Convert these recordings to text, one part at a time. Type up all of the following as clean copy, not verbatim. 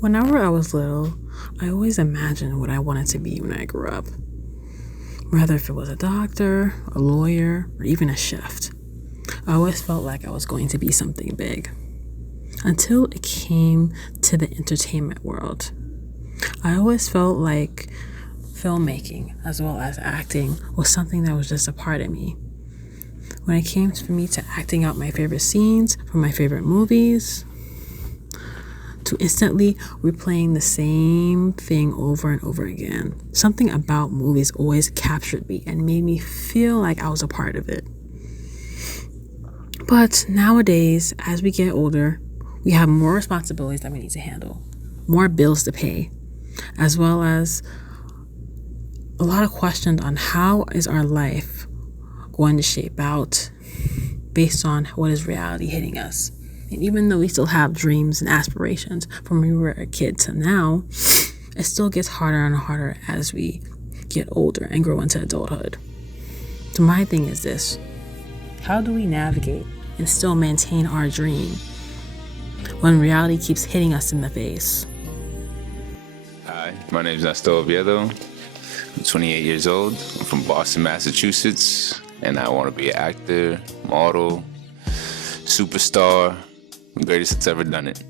Whenever I was little, I always imagined what I wanted to be when I grew up. Whether if it was a doctor, a lawyer, or even a chef. I always felt like I was going to be something big. Until it came to the entertainment world. I always felt like filmmaking as well as acting was something that was just a part of me. When it came for me to acting out my favorite scenes from my favorite movies, to instantly replaying the same thing over and over again, something about movies always captured me and made me feel like I was a part of it. But nowadays, as we get older, we have more responsibilities that we need to handle, more bills to pay, as well as a lot of questions on how is our life going to shape out based on what is reality hitting us. And even though we still have dreams and aspirations from when we were a kid to now, it still gets harder and harder as we get older and grow into adulthood. So my thing is this: how do we navigate and still maintain our dream when reality keeps hitting us in the face? Hi, my name is Nestor Oviedo. I'm 28 years old. I'm from Boston, Massachusetts, and I want to be an actor, model, superstar, the greatest that's ever done it.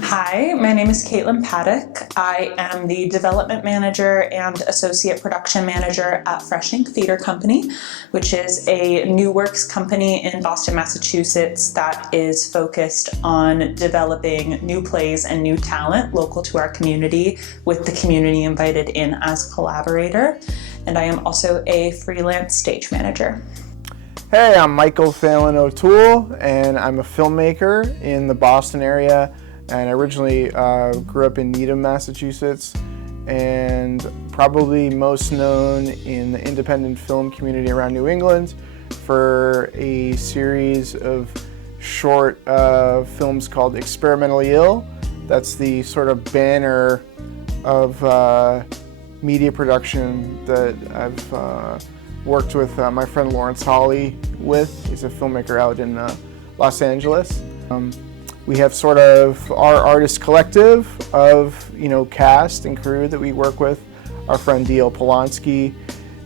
Hi, my name is Caitlin Paddock. I am the development manager and associate production manager at Fresh Ink Theater Company, which is a new works company in Boston, Massachusetts that is focused on developing new plays and new talent local to our community, with the community invited in as collaborator. And I am also a freelance stage manager. Hey, I'm Michael Phelan O'Toole, and I'm a filmmaker in the Boston area. And I originally grew up in Needham, Massachusetts, and probably most known in the independent film community around New England for a series of short films called Experimentally Ill. That's the sort of banner of media production that I've worked with my friend Lawrence Hawley with. He's a filmmaker out in Los Angeles. We have sort of our artist collective of, cast and crew that we work with. Our friend D.L. Polanski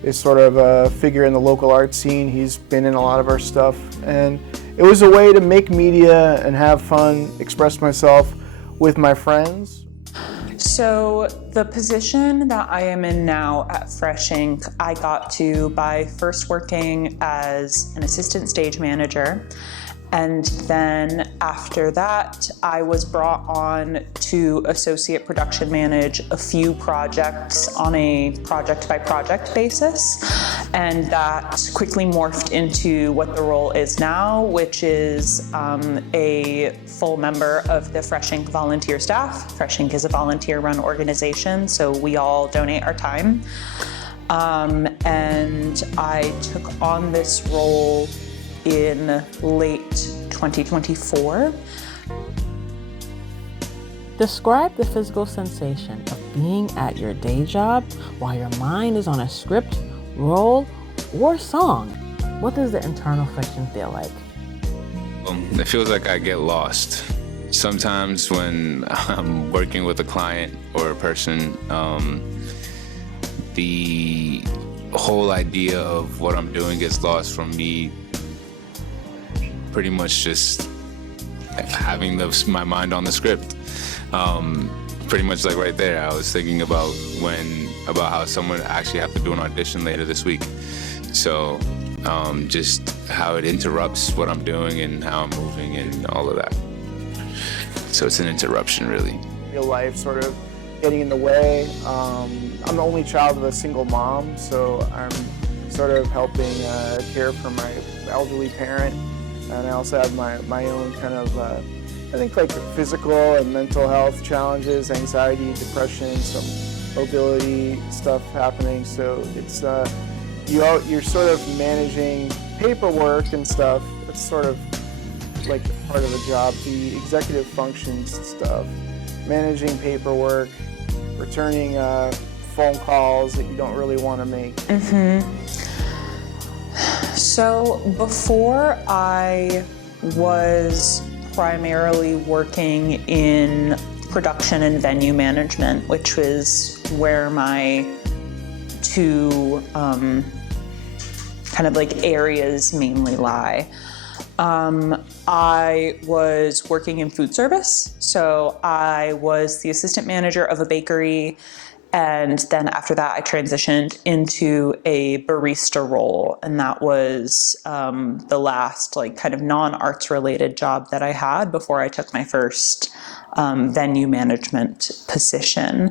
is sort of a figure in the local art scene. He's been in a lot of our stuff. And it was a way to make media and have fun, express myself with my friends. So the position that I am in now at Fresh Ink, I got to by first working as an assistant stage manager. And then after that, I was brought on to associate production manage a few projects on a project by project basis. And that quickly morphed into what the role is now, which is a full member of the Fresh Ink volunteer staff. Fresh Ink is a volunteer-run organization, so we all donate our time. And I took on this role in late 2024. Describe the physical sensation of being at your day job while your mind is on a script, role, or song. What does the internal friction feel like? It feels like I get lost. Sometimes when I'm working with a client or a person, the whole idea of what I'm doing gets lost from me pretty much just having my mind on the script. Pretty much like right there, I was thinking about how someone actually have to do an audition later this week. So just how it interrupts what I'm doing and how I'm moving and all of that. So it's an interruption, really. Real life sort of getting in the way. I'm the only child of a single mom, so I'm sort of helping care for my elderly parent. And I also have my own kind of, I think like physical and mental health challenges, anxiety, depression, some mobility stuff happening. So it's, you're sort of managing paperwork and stuff. It's sort of like part of the job, the executive functions stuff, managing paperwork, returning phone calls that you don't really want to make. So before I was primarily working in production and venue management, which was where my two kind of like areas mainly lie. I was working in food service, so I was the assistant manager of a bakery, and then after that I transitioned into a barista role, and that was the last like kind of non-arts related job that I had before I took my first venue management position.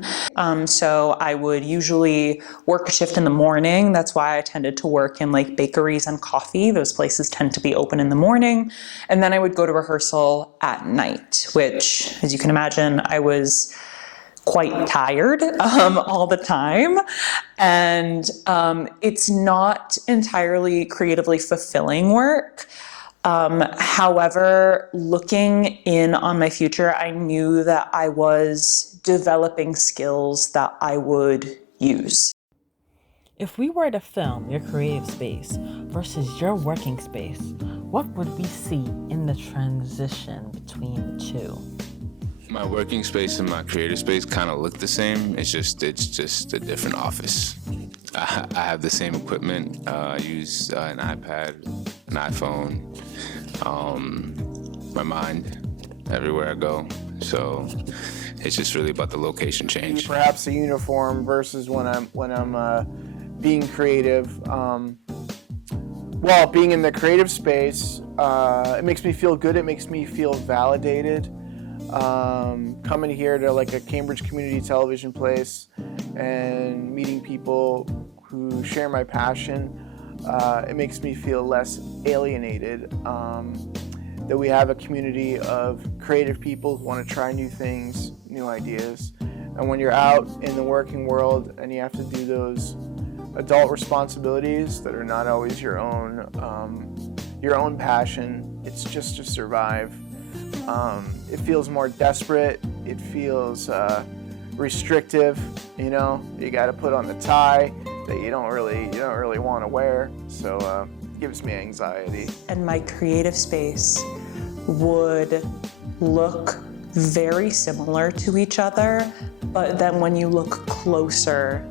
So I would usually work a shift in the morning. That's why I tended to work in like bakeries and coffee. Those places tend to be open in the morning. And then I would go to rehearsal at night, which, as you can imagine, I was quite tired all the time. And it's not entirely creatively fulfilling work. However, looking in on my future, I knew that I was developing skills that I would use. If we were to film your creative space versus your working space, what would we see in the transition between the two? My working space and my creative space kind of look the same. It's just a different office. I have the same equipment. I use an iPad, an iPhone, my mind everywhere I go. So it's just really about the location change. Perhaps a uniform versus when I'm being creative. Well, being in the creative space, it makes me feel good. It makes me feel validated. Coming here to like a Cambridge community television place and meeting people who share my passion, it makes me feel less alienated. That we have a community of creative people who want to try new things, new ideas. And when you're out in the working world and you have to do those adult responsibilities that are not always your own passion, it's just to survive. It feels more desperate. It feels restrictive. You know, you got to put on the tie that you don't really want to wear. So it gives me anxiety. And my creative space would look very similar to each other, but then when you look closer,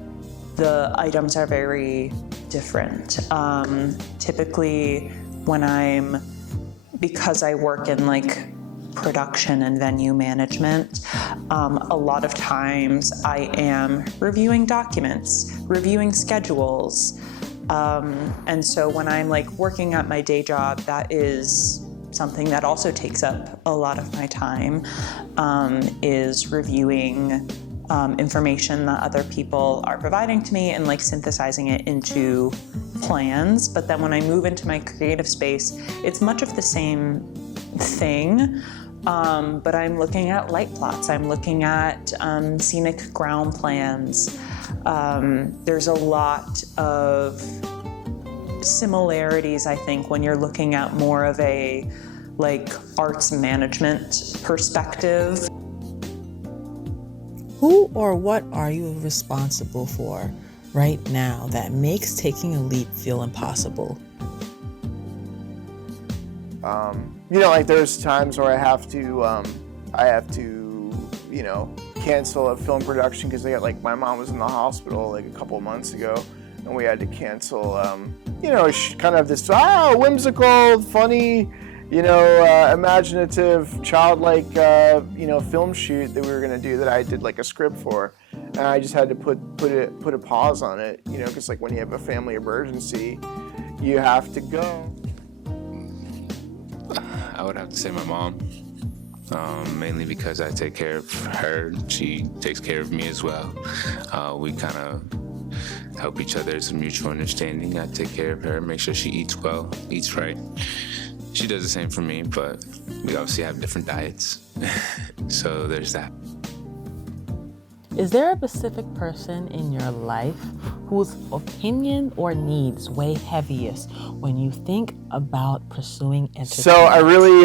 the items are very different. Typically, because I work in like production and venue management, a lot of times I am reviewing documents, reviewing schedules. And so when I'm like working at my day job, that is something that also takes up a lot of my time, is reviewing information that other people are providing to me and like synthesizing it into plans. But then when I move into my creative space, it's much of the same thing. But I'm looking at light plots. I'm looking at scenic ground plans. There's a lot of similarities, I think, when you're looking at more of a like arts management perspective. Who or what are you responsible for right now that makes taking a leap feel impossible? Like there's times where I have to, cancel a film production because my mom was in the hospital like a couple of months ago, and we had to cancel, kind of this whimsical, funny, imaginative, childlike, film shoot that we were gonna do that I did like a script for, and I just had to put a pause on it, because like when you have a family emergency, you have to go. I would have to say my mom, mainly because I take care of her. She takes care of me as well. We kind of help each other. It's a mutual understanding. I take care of her, make sure she eats well, eats right. She does the same for me, but we obviously have different diets. So there's that. Is there a specific person in your life whose opinion or needs weigh heaviest when you think about pursuing entertainment? So I really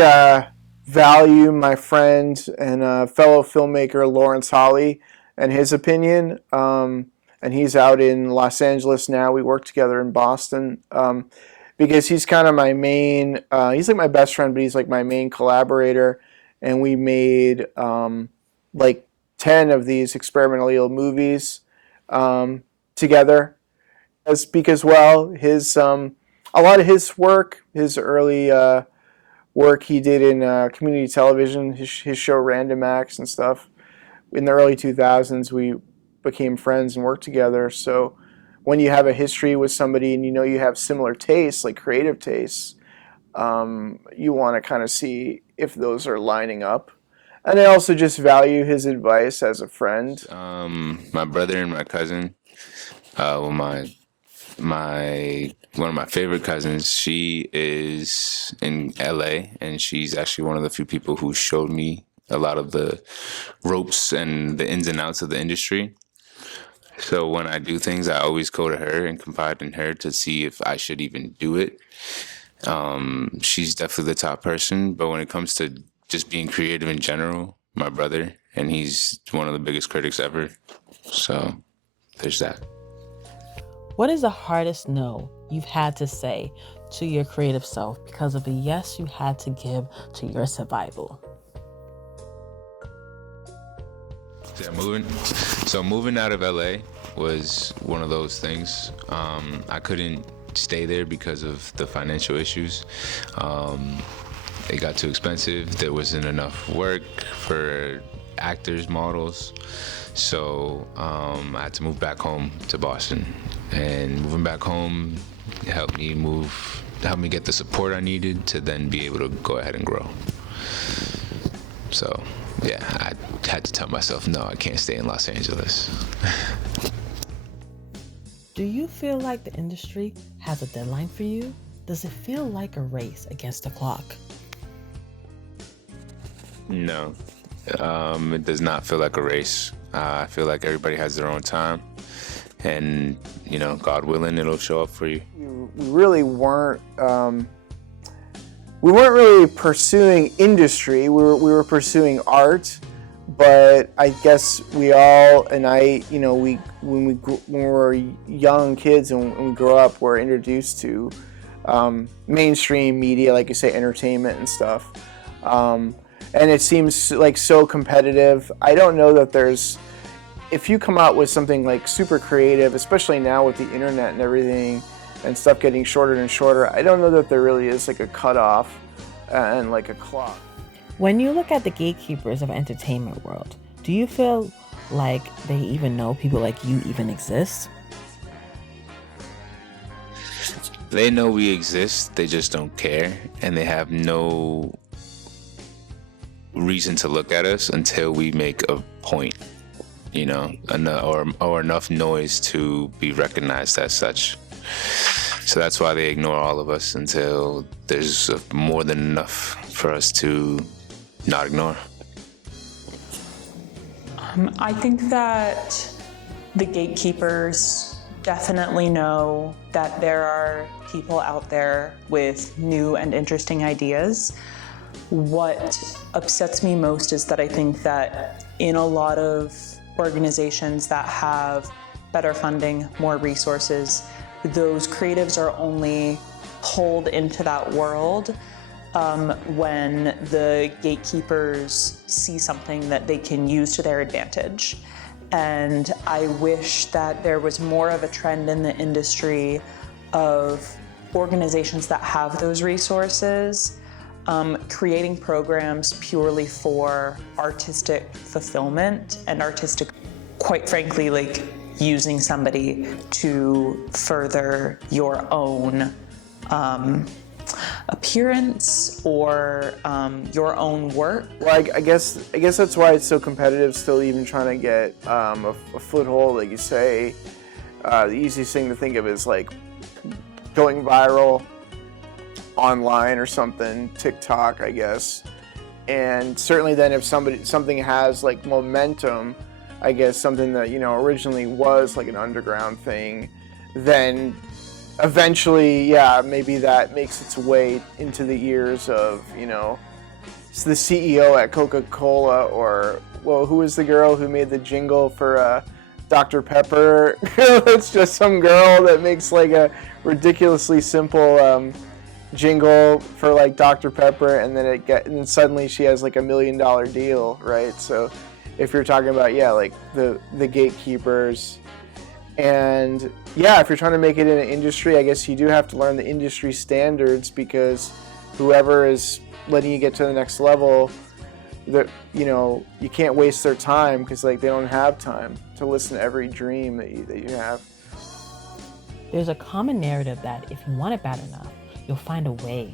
value my friend and fellow filmmaker Lawrence Holly and his opinion. And he's out in Los Angeles now. We work together in Boston because he's kind of my main, he's like my best friend, but he's like my main collaborator. And we made like 10 of these experimental eel movies together. Speak as well. His a lot of his work, his early work he did in community television, his show Random Acts and stuff. In the early 2000s, we became friends and worked together. So when you have a history with somebody and you know you have similar tastes, like creative tastes, you want to kind of see if those are lining up. And I also just value his advice as a friend. My brother and my cousin, one of my favorite cousins, she is in LA, and she's actually one of the few people who showed me a lot of the ropes and the ins and outs of the industry. So when I do things, I always go to her and confide in her to see if I should even do it. She's definitely the top person, but when it comes to just being creative in general, my brother, and he's one of the biggest critics ever. So there's that. What is the hardest no you've had to say to your creative self because of a yes you had to give to your survival? Yeah, moving out of LA was one of those things. I couldn't stay there because of the financial issues. It got too expensive. There wasn't enough work for actors, models. So I had to move back home to Boston. And moving back home helped me get the support I needed to then be able to go ahead and grow. So yeah, I had to tell myself, no, I can't stay in Los Angeles. Do you feel like the industry has a deadline for you? Does it feel like a race against the clock? No, it does not feel like a race. I feel like everybody has their own time, and God willing, it'll show up for you. We really weren't. We weren't really pursuing industry. We were pursuing art, but I guess we all, and I, when we were young kids and when we grow up, we're introduced to mainstream media, like you say, entertainment and stuff. And it seems like so competitive. I don't know that if you come out with something like super creative, especially now with the internet and everything and stuff getting shorter and shorter, I don't know that there really is like a cutoff and like a clock. When you look at the gatekeepers of entertainment world, do you feel like they even know people like you even exist? They know we exist, they just don't care, and they have no reason to look at us until we make a point, or enough noise to be recognized as such. So that's why they ignore all of us until there's more than enough for us to not ignore. I think that the gatekeepers definitely know that there are people out there with new and interesting ideas. What upsets me most is that I think that in a lot of organizations that have better funding, more resources, those creatives are only pulled into that world when the gatekeepers see something that they can use to their advantage. And I wish that there was more of a trend in the industry of organizations that have those resources creating programs purely for artistic fulfillment and artistic, quite frankly, like using somebody to further your own appearance or your own work. Well, I guess that's why it's so competitive still, even trying to get a foothold. Like you say, the easiest thing to think of is like going viral online or something, TikTok, I guess. And certainly then if something has like momentum, I guess something that originally was like an underground thing, then eventually, maybe that makes its way into the ears of, the CEO at Coca-Cola, or, well, who was the girl who made the jingle for Dr. Pepper? It's just some girl that makes like a ridiculously simple jingle for like Dr. Pepper, and then suddenly she has like $1 million deal, right? So if you're talking about, like the gatekeepers. And yeah, if you're trying to make it in an industry, I guess you do have to learn the industry standards, because whoever is letting you get to the next level, that you can't waste their time, because like they don't have time to listen to every dream that you have. There's a common narrative that if you want it bad enough, you'll find a way.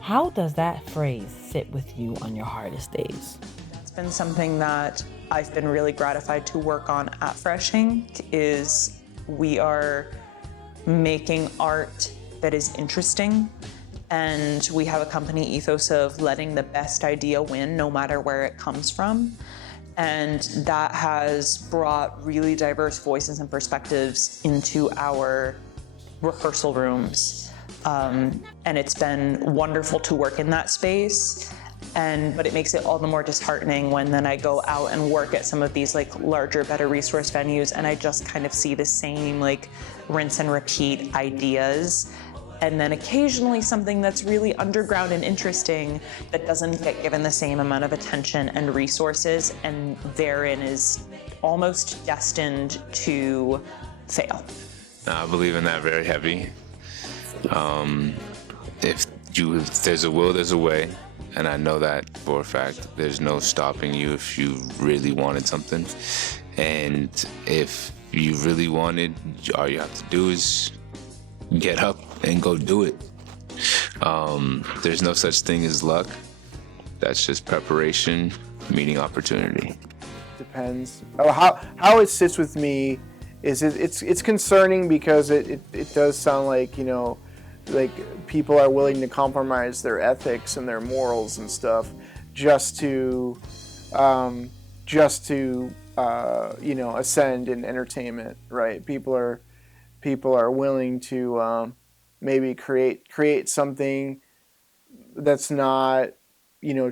How does that phrase sit with you on your hardest days? It's been something that I've been really gratified to work on at Fresh Ink. Is we are making art that is interesting, and we have a company ethos of letting the best idea win, no matter where it comes from. And that has brought really diverse voices and perspectives into our rehearsal rooms. And it's been wonderful to work in that space. But it makes it all the more disheartening when then I go out and work at some of these like larger, better resource venues, and I just kind of see the same like rinse and repeat ideas. And then occasionally something that's really underground and interesting that doesn't get given the same amount of attention and resources, and therein is almost destined to fail. I believe in that very heavy. If there's a will, there's a way. And I know that for a fact. There's no stopping you if you really wanted something. And if you really wanted, all you have to do is get up and go do it. There's no such thing as luck. That's just preparation meeting opportunity. Depends. How it sits with me is it's concerning, because it does sound like, like people are willing to compromise their ethics and their morals and stuff just to ascend in entertainment, right? People are willing to maybe create something that's not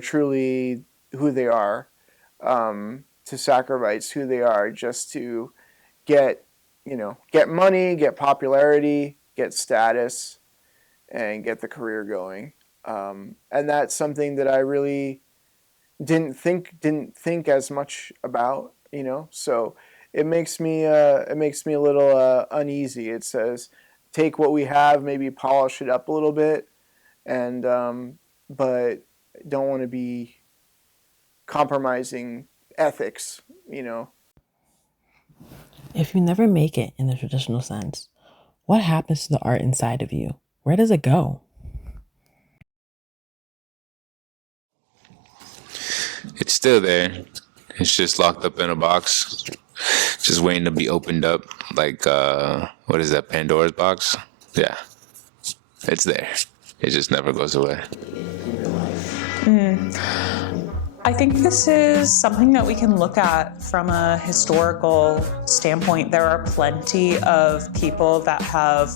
truly who they are, to sacrifice who they are just to get money, get popularity, get status, and get the career going. And that's something that I really didn't think as much about, so it makes me a little uneasy. It says, take what we have, maybe polish it up a little bit, and but don't want to be compromising ethics, If you never make it in the traditional sense, what happens to the art inside of you? Where does it go? It's still there. It's just locked up in a box, just waiting to be opened up. Like, what is that, Pandora's box? Yeah, it's there. It just never goes away. I think this is something that we can look at from a historical standpoint. There are plenty of people that have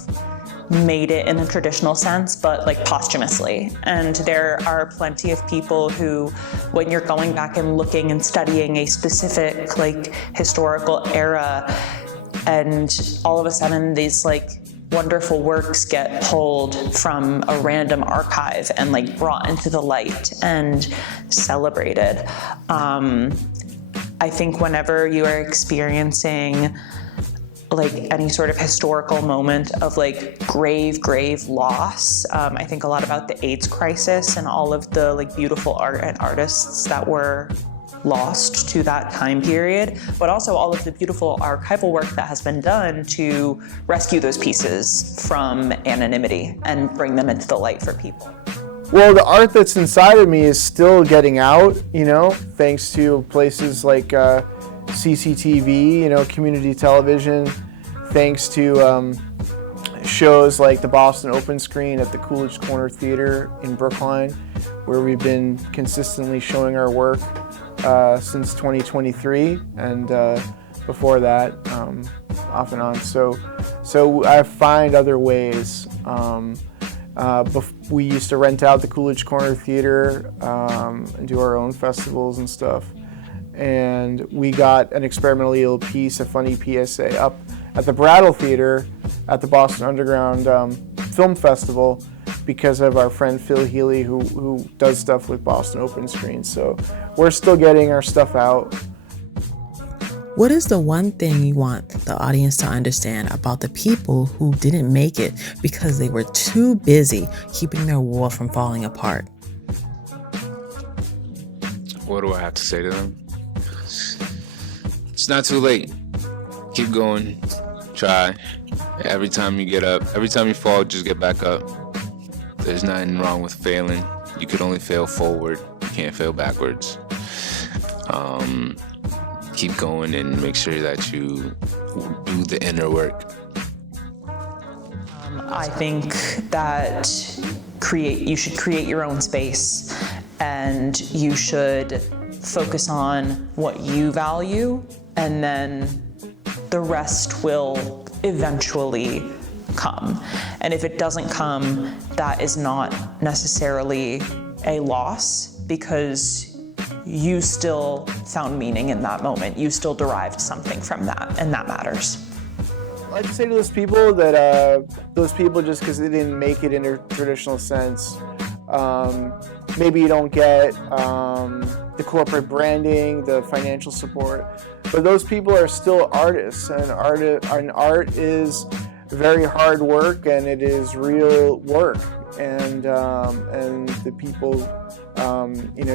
made it in a traditional sense, but like posthumously. And there are plenty of people who, when you're going back and looking and studying a specific like historical era, and all of a sudden these like wonderful works get pulled from a random archive and like brought into the light and celebrated. I think whenever you are experiencing like any sort of historical moment of like grave loss. I think a lot about the AIDS crisis and all of the like beautiful art and artists that were lost to that time period, but also all of the beautiful archival work that has been done to rescue those pieces from anonymity and bring them into the light for people. Well, the art that's inside of me is still getting out, thanks to places like CCTV, community television, thanks to shows like the Boston Open Screen at the Coolidge Corner Theater in Brookline, where we've been consistently showing our work since 2023, and before that, off and on. So I find other ways. We used to rent out the Coolidge Corner Theater and do our own festivals and stuff. And we got an experimental EL piece, a funny PSA, up at the Brattle Theater at the Boston Underground Film Festival. because of our friend Phil Healy, who does stuff with Boston Open Screen. So we're still getting our stuff out. What is the one thing you want the audience to understand about the people who didn't make it because they were too busy keeping their world from falling apart? What do I have to say to them? It's not too late. Keep going. Try. Every time you get up, every time you fall, just get back up. There's nothing wrong with failing. You could only fail forward. You can't fail backwards. Keep going and make sure that you do the inner work. I think that you should create your own space, and you should focus on what you value, and then the rest will eventually come. And if it doesn't come, that is not necessarily a loss, because you still found meaning in that moment. You still derived something from that, and that matters. I like to say to those people that those people, just because they didn't make it in a traditional sense, maybe you don't get the corporate branding, the financial support, but those people are still artists, and art is very hard work, and it is real work. And the people,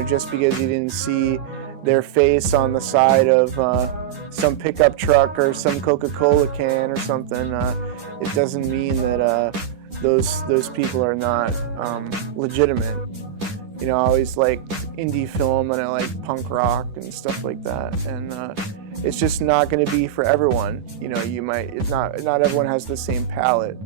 just because you didn't see their face on the side of some pickup truck or some Coca-Cola can or something, it doesn't mean that those people are not legitimate. I always liked indie film, and I like punk rock and stuff like that, and it's just not going to be for everyone. Not everyone has the same palette.